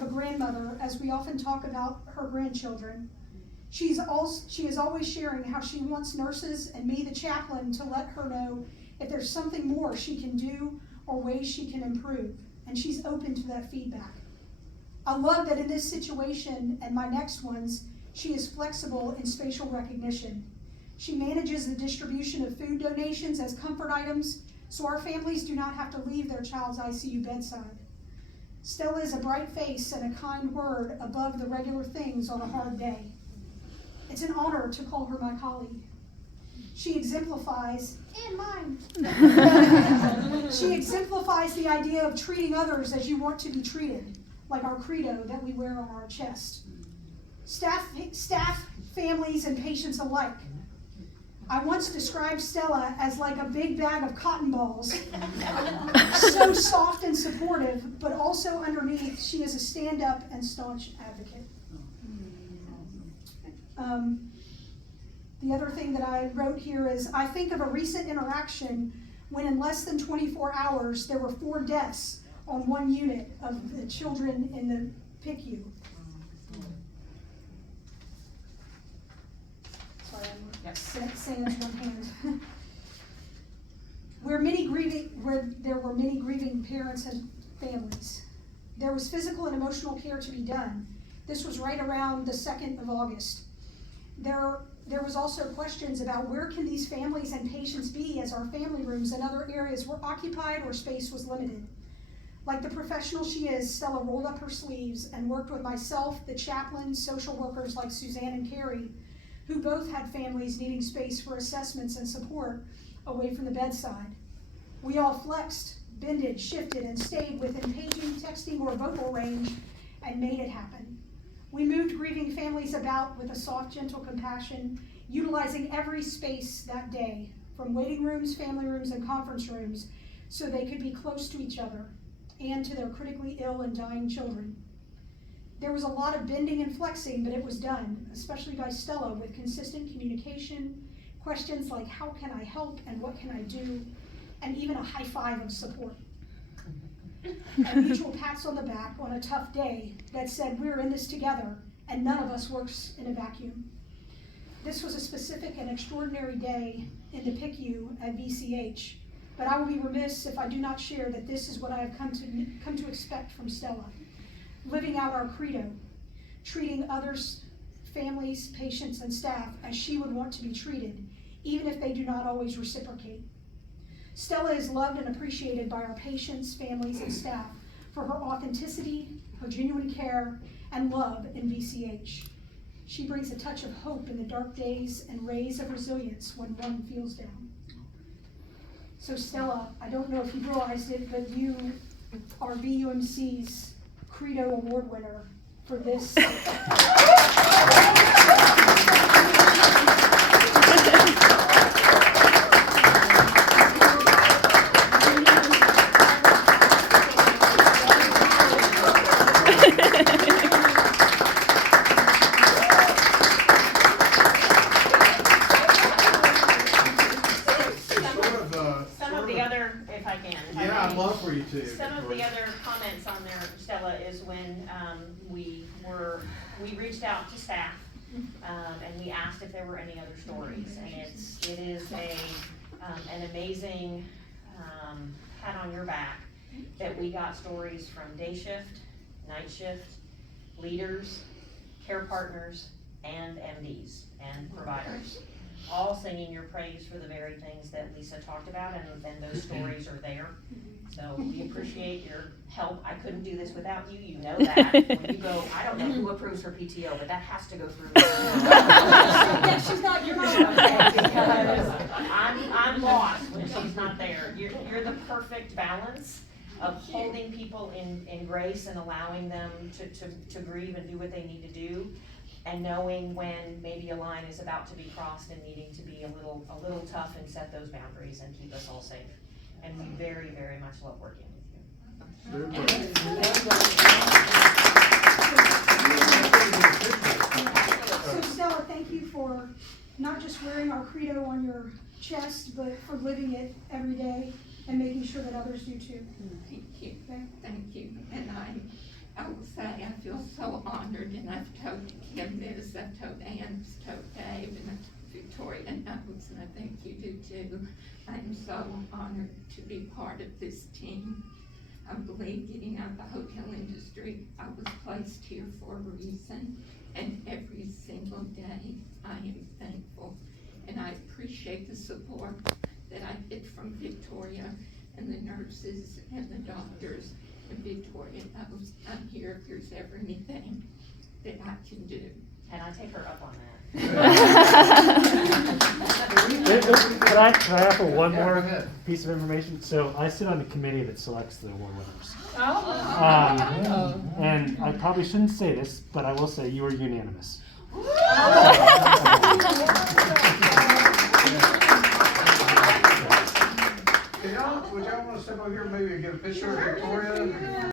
of a grandmother, as we often talk about her grandchildren. She is always sharing how she wants nurses and me, the chaplain, to let her know if there's something more she can do or ways she can improve, and she's open to that feedback. I love that in this situation and my next ones, she is flexible in spatial recognition. She manages the distribution of food donations as comfort items, so our families do not have to leave their child's ICU bedside. Stella is a bright face and a kind word above the regular things on a hard day. It's an honor to call her my colleague. She exemplifies, and mine. She exemplifies the idea of treating others as you want to be treated, like our Credo that we wear on our chest. Staff, families, and patients alike. I once described Stella as like a big bag of cotton balls, so soft and supportive, but also underneath, she is a stand-up and staunch advocate. The other thing that I wrote here is, I think of a recent interaction when in less than 24 hours, there were 4 deaths on one unit of the children in the PICU. Sorry, I'm saying this one hand. Where there were many grieving parents and families. There was physical and emotional care to be done. This was right around the 2nd of August. There was also questions about where can these families and patients be as our family rooms and other areas were occupied or space was limited. Like the professional she is, Stella rolled up her sleeves and worked with myself, the chaplain, social workers like Suzanne and Carrie, who both had families needing space for assessments and support away from the bedside. We all flexed, bended, shifted, and stayed within paging, texting, or vocal range and made it happen. We moved grieving families about with a soft, gentle compassion, utilizing every space that day, from waiting rooms, family rooms, and conference rooms, so they could be close to each other and to their critically ill and dying children. There was a lot of bending and flexing, but it was done, especially by Stella, with consistent communication, questions like how can I help and what can I do, and even a high five of support. And mutual pats on the back on a tough day that said we're in this together and none of us works in a vacuum. This was a specific and extraordinary day in the PICU at VCH, but I will be remiss if I do not share that this is what I have come to expect from Stella. Living out our Credo, treating others, families, patients, and staff as she would want to be treated, even if they do not always reciprocate. Stella is loved and appreciated by our patients, families, and staff for her authenticity, her genuine care, and love in VCH. She brings a touch of hope in the dark days and rays of resilience when one feels down. So Stella, I don't know if you realized it, but you are VUMC's Credo Award winner for this. Some of the other comments on there, Stella, is when we reached out to staff and we asked if there were any other stories, and it is an amazing pat on your back that we got stories from day shift, night shift, leaders, care partners, and MDs and providers, all singing your praise for the very things that Lisa talked about, and those stories are there. So we appreciate your help. I couldn't do this without you, you know that. When you go, I don't know who approves her PTO, but that has to go through me. Yeah, she's not, you're not. Okay, because I'm lost when she's not there. You're the perfect balance of holding people in grace and allowing them to grieve and do what they need to do, and knowing when maybe a line is about to be crossed and needing to be a little tough and set those boundaries and keep us all safe. And we very, very much love working with you. So Stella, thank you for not just wearing our Credo on your chest, but for living it every day and making sure that others do too. Thank you. Okay? Thank you. And I will say I feel so honored, and I've told Kim this, I've told Ann, I've told Dave, and Victoria knows, and I think you do too. I'm so honored to be part of this team. I believe getting out of the hotel industry, I was placed here for a reason, and every single day I am thankful. And I appreciate the support that I get from Victoria and the nurses and the doctors. And Victoria knows I'm here if there's ever anything that I can do. And I take her up on that. Can I offer one Yeah, more go ahead. piece of information? So I sit on the committee that selects the award winners. And I probably shouldn't say this, but I will say you are unanimous. Would y'all want to step over here and maybe get a picture of Victoria?